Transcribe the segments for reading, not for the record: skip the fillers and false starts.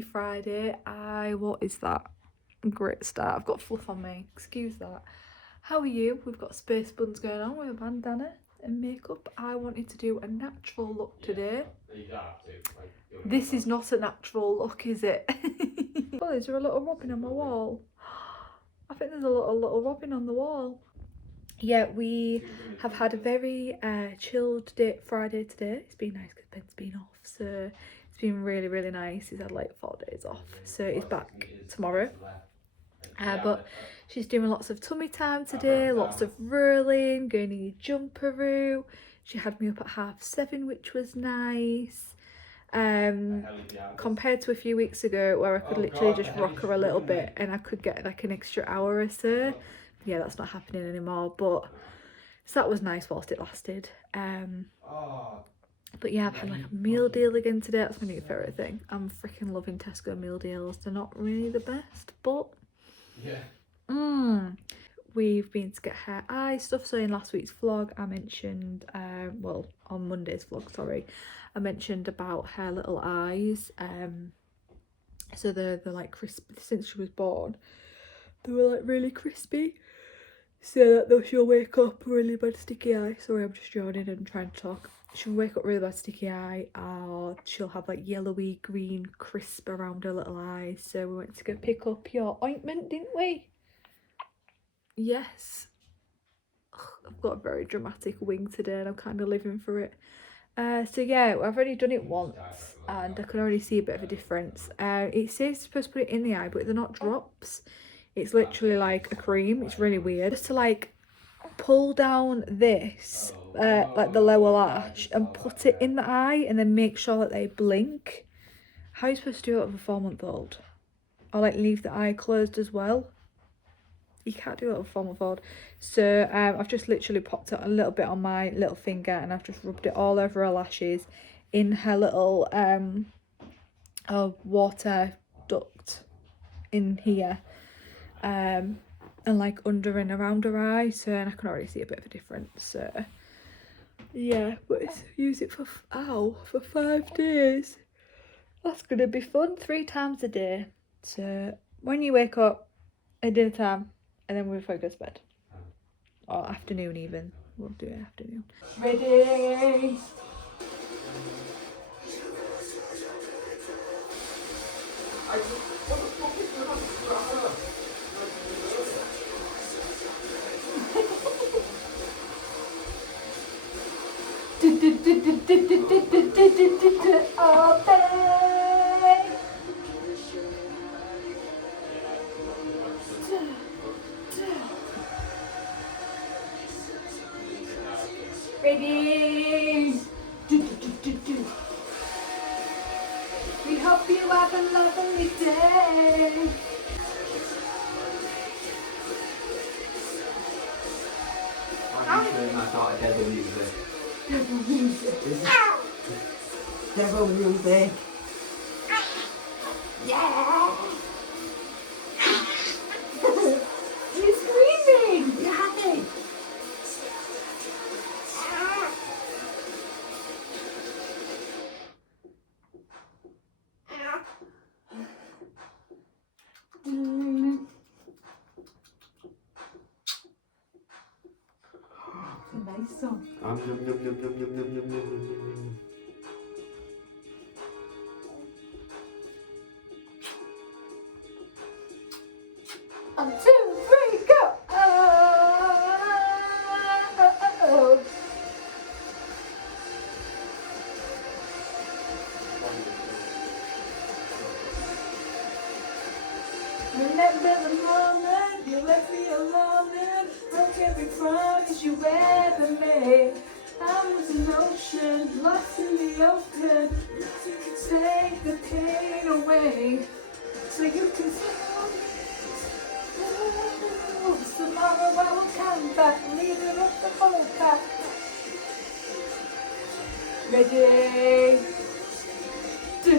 happy Friday. What is that? Great start. I've got fluff on me, excuse that. How are you? We've got space buns going on with a bandana and makeup. I wanted to do a natural look today. This is not a natural look, is it? Oh, is there a little robin on my wall? I think there's a little robin on the wall. Yeah, we have had a very chilled day Friday today. It's been nice because Ben's been off, so it's been really nice. He's had like 4 days off, so he's back tomorrow. But she's doing lots of tummy time today, lots of rolling, going in your jumperoo. She had me up at 7:30, which was nice. Compared to a few weeks ago where I could literally just rock her a little bit and I could get like an extra hour or so. Yeah, that's not happening anymore, but so that was nice whilst it lasted. But yeah, I've had like a meal deal again today. That's my new favourite thing. I'm freaking loving Tesco meal deals. They're not really the best, but we've been to get her eye stuff. So in last week's vlog I mentioned, well, on Monday's vlog, sorry, I mentioned about her little eyes. So they're like crispy. Since she was born they were like really crispy, so that she'll wake up really bad sticky eye. Sorry, I'm just yawning and trying to talk. She'll wake up really bad sticky eye, or she'll have like yellowy green crisp around her little eyes. So we went to go pick up your ointment, didn't we? Yes. Ugh, I've got a very dramatic wing today and I'm kind of living for it. So yeah, I've already done it once and I can already see a bit of a difference. It says you're supposed to put it in the eye, but they're not drops. It's literally like a cream. It's really weird. Just to like pull down this, like the lower lash, and put it in the eye and then make sure that they blink. How are you supposed to do it with a 4-month-old? Or like leave the eye closed as well? You can't do it with a 4-month-old. So I've just literally popped it a little bit on my little finger and I've just rubbed it all over her lashes in her little water duct in here, and like under and around her eye, so, and I can already see a bit of a difference. So yeah, but use it for 5 days. That's gonna be fun. 3 times a day. So when you wake up at dinner time, and then before we go to bed, or afternoon even, we'll do it afternoon. Ready? All day. Ready? We hope you have a lovely day. I'm doing my sort of devil music. Devil music. Devil music. Yeah. You're screaming. You're happy. It's a nice song. Yum, yum, yum, yum, yum, yum, yum, yum, yum. 1, 2, 3, go! Oh. Remember the moment you left me alone and broke every promise you ever made. I was an ocean, lost in the open. You can take the pain away, so you can tomorrow I will come back, leaving up the whole pack. Ready? Do.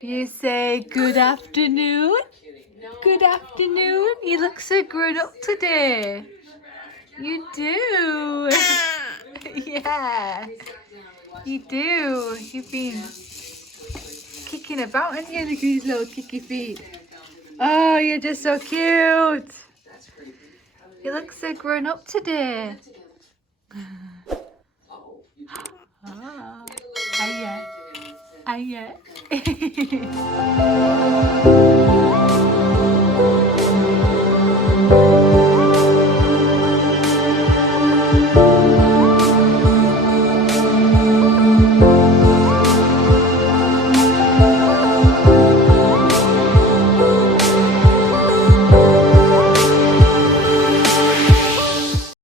You say good afternoon. Good afternoon. You look so grown up today. You do. Yeah. You do. You've been kicking about, haven't you? Look at these little kicky feet. Oh, you're just so cute. You look so grown up today. Ah, hiya. Hiya.